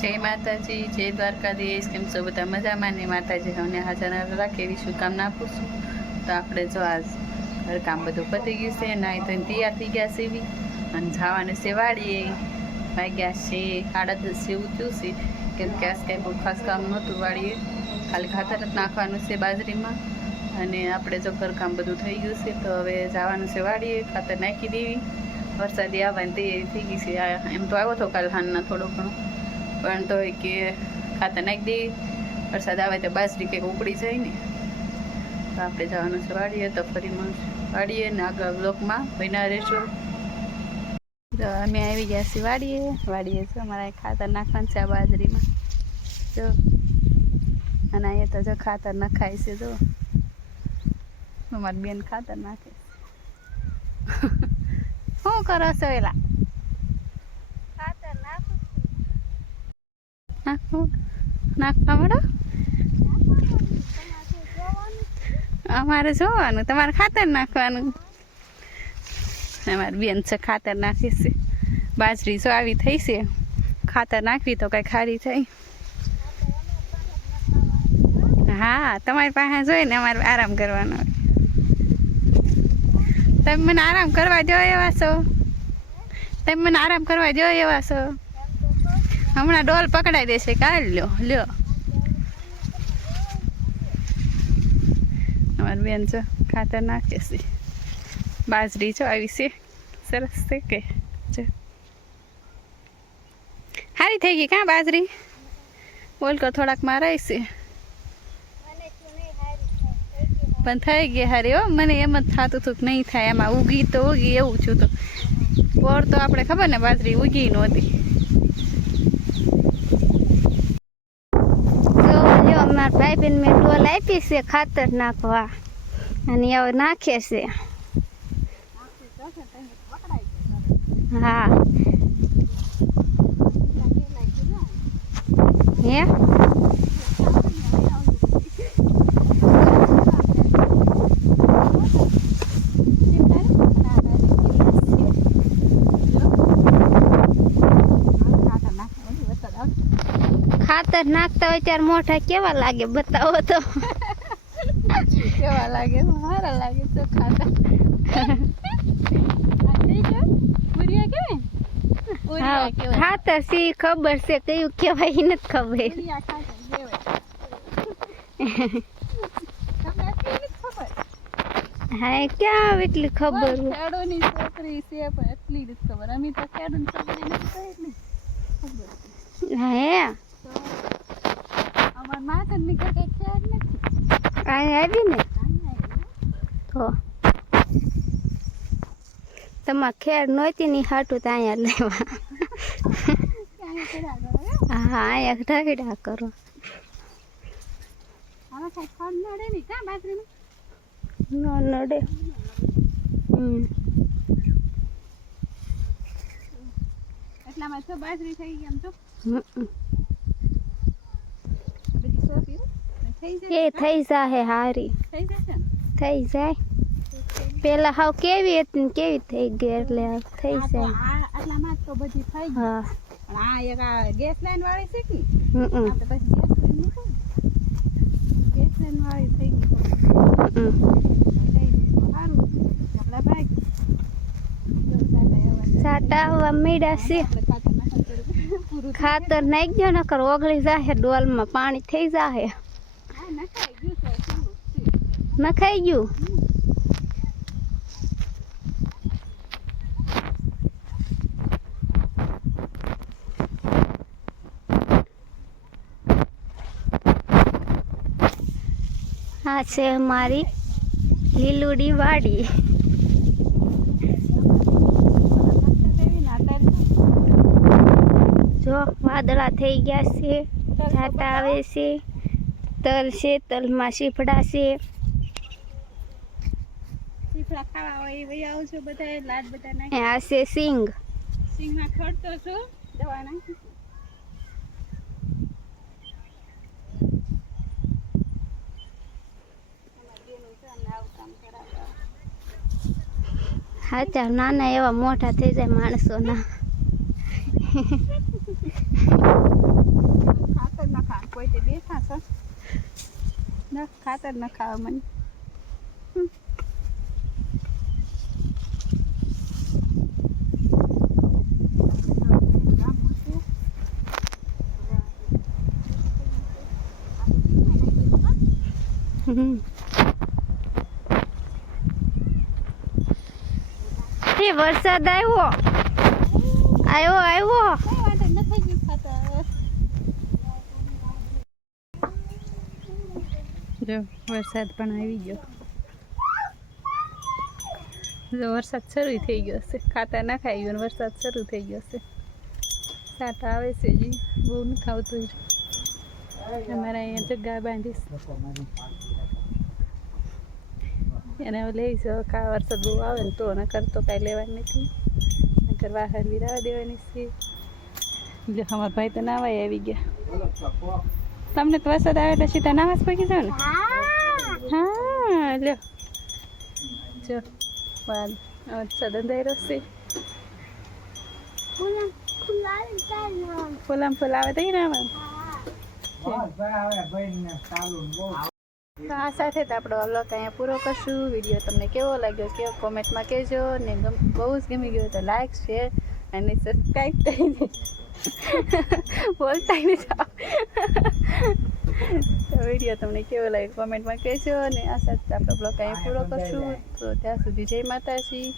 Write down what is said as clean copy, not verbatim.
જય માતાજી, જય દ્વારકાધીશ. કેમ છો બધા મજામાં? ને માતાજી અમને હાજર રાખે એવી શુભકામના આપું છું. તો આપણે જો આજ ઘરકામ બધું પતી ગયું છે, નાહી તો તૈયાર થઈ ગયા છે એવી અને જવાનું છે વાડીએ. વાગ્યા છે 10:30 જેવું થયું છે, કેમ કે આજ કાંઈ બહુ ખાસ કામ નહોતું વાડીએ, ખાલી ખાતર જ નાખવાનું છે બાજરીમાં. અને આપણે જો ઘરકામ બધું થઈ ગયું છે તો હવે જવાનું છે વાડીએ, ખાતર નાખી દેવી. વરસાદી આવવાની તૈયારી થઈ ગઈ છે. એમ તો આવ્યો હતો કાલ હાનના થોડો ઘણો, પણ તો કે ખાતર નાખી દેવી, વરસાદ આવે તો બાજરી કંઈક ઉપડી જાય ને. તો આપણે જવાનું છે વાડીએ, તો ફરી વાડીએ ને આગળ બ્લોકમાં બન્યા રહેશો. તો અમે આવી ગયા છીએ વાડીએ છે અમારે ખાતર નાખવાનું છે આ બાજરીમાં જો. અને અહીંયા તો જો ખાતર નખાય છે, જો અમારી બેન ખાતર નાખે. શું કરો છો એલા? ખાતર નાખવા મળો. અમારે જોવાનું, તમારે ખાતર નાખવાનું. અમારી બેન છે ખાતર નાખી છે. બાજરી જો આવી થઈ છે, ખાતર નાખવી તો કઈ ખારી થાય. હા, તમારી પાસે જોઈને અમારે આરામ કરવાનો. તમે મને આરામ કરવા દો એવા છો? તમે મને આરામ કરવા દો એવા છો? હમણાં ડોલ પકડાઈ દેશે. કાલ લ્યો અમારી બેન જો ખાતર નાખે છે. બાજરી જો આવી છે, સરસ છે કે જો સારી થઈ ગઈ. કાં બાજરી બોલ કર થોડાક માં રહેશે, પણ થઈ ગઈ હારી. હો, મને એમ જ થતું હતું કે નહીં થાય, એમાં ઉગી તો ઉગી એવું છું. તો પોર તો આપણે ખબર ને બાજરી ઉગી નહોતી. મારા ભાઈ બેન મેં ડોલ આપી છે ખાતર નાખવા, અને હવે નાખે છે. હા હે ખાતર નાખતા હોય ત્યારે મોઢા કેવા લાગે બતાવો તો. કેવા લાગે? સારા લાગે તો ખાતર. ખાતર સી ખબર છે, કયું કેવાય નથી ખબર. હા ક્યાં એટલી ખબર? ખેડૂની છોકરી છે પણ એટલી જ ખબર. અમે તો ખેડૂની છોકરી નથી એટલી ખબર. હે અમાર માથે નીકળે કઈ ખેડ નથી. અહીં આવી ને તો તમારે ખેડ નહોતી ની હાટું તો અહીંયા લેવા. હા અહીંયા ઢગડા કરો. હવે કઈ ખડ નડે નહીં કાં બાજરીમાં? ન નડે. એટલામાં તો બાજરી થઈ ગઈ એમ તો. એ થઈ જાય હારી, થઈ જાય. પેલા હાવ કેવી હતી ને કેવી થઈ ગઈ, એટલે થઈ જાય. આટલામાં તો બધી થઈ ગઈ. હા પણ આ એક આ ગેસ લાઈન વાળી છે કે પછી ગેસ લાઈન વાળી થઈ ગઈ. આપડા ભાઈ સાટા હવા મીડા છે. ખાતર નાખજો નકર ઓગળી જાહે, ડોલમાં પાણી થઈ જાહે. નખાઈ ગયું. આ છે અમારી લીલુડી વાડી. જો વાદળા થઈ ગયા છે, છાંટા આવે છે, તલ છે, તલમાં સીફડા છે. સીફડા ખાવા હોય એ આવજો બધા, લાડ બધા નાખી. આ છે સિંગ. સિંગમાં ખડતો છો, દવા નાખી. હાચા નાના એવા મોટા થઈ જાય માણસોના. ખાતર ન ખાવા મને એ વરસાદ આવ્યો આવ્યો જો વરસાદ પણ આવી ગયો જો વરસાદ શરૂ થઈ ગયો છે ખાતર નાખાઈ ગયો વરસાદ શરૂ થઈ ગયો છે સાટા આવે છે જી બહુ નથી આવતું અમારા અહીંયા જગ્યા બાંધીશ એને હવે લઈશ કા વરસાદ બહુ આવે ને તો નકર તો કાંઈ લેવાની નથી નકર બહાર વિરાવા દેવાની છે જો અમારા ભાઈ તો નાવાય આવી ગયા તમને તો વરસાદ આવે તો સીધા નાવા જ પડી જાવ ને હા લ્યો જો બાદ વરસાદ અંધારો છે ફૂલામ ફૂલ આવે તો નાવા તો આ સાથે જ આપણો વ્લોગ અહીંયા પૂરો કરશું વિડીયો તમને કેવો લાગ્યો કેવો કોમેન્ટમાં કહેજો ને બહુ જ ગમી ગયો તો લાઈક શેર અને સબસ્ક્રાઈબ કરીને બોલતા નહીં જાઓ તો વિડીયો તમને કેવો લાગે કોમેન્ટમાં કહેજો અને આ સાથે આપણો બ્લોગ અહીંયા પૂરો કરશું તો ત્યાં સુધી જય માતાજી.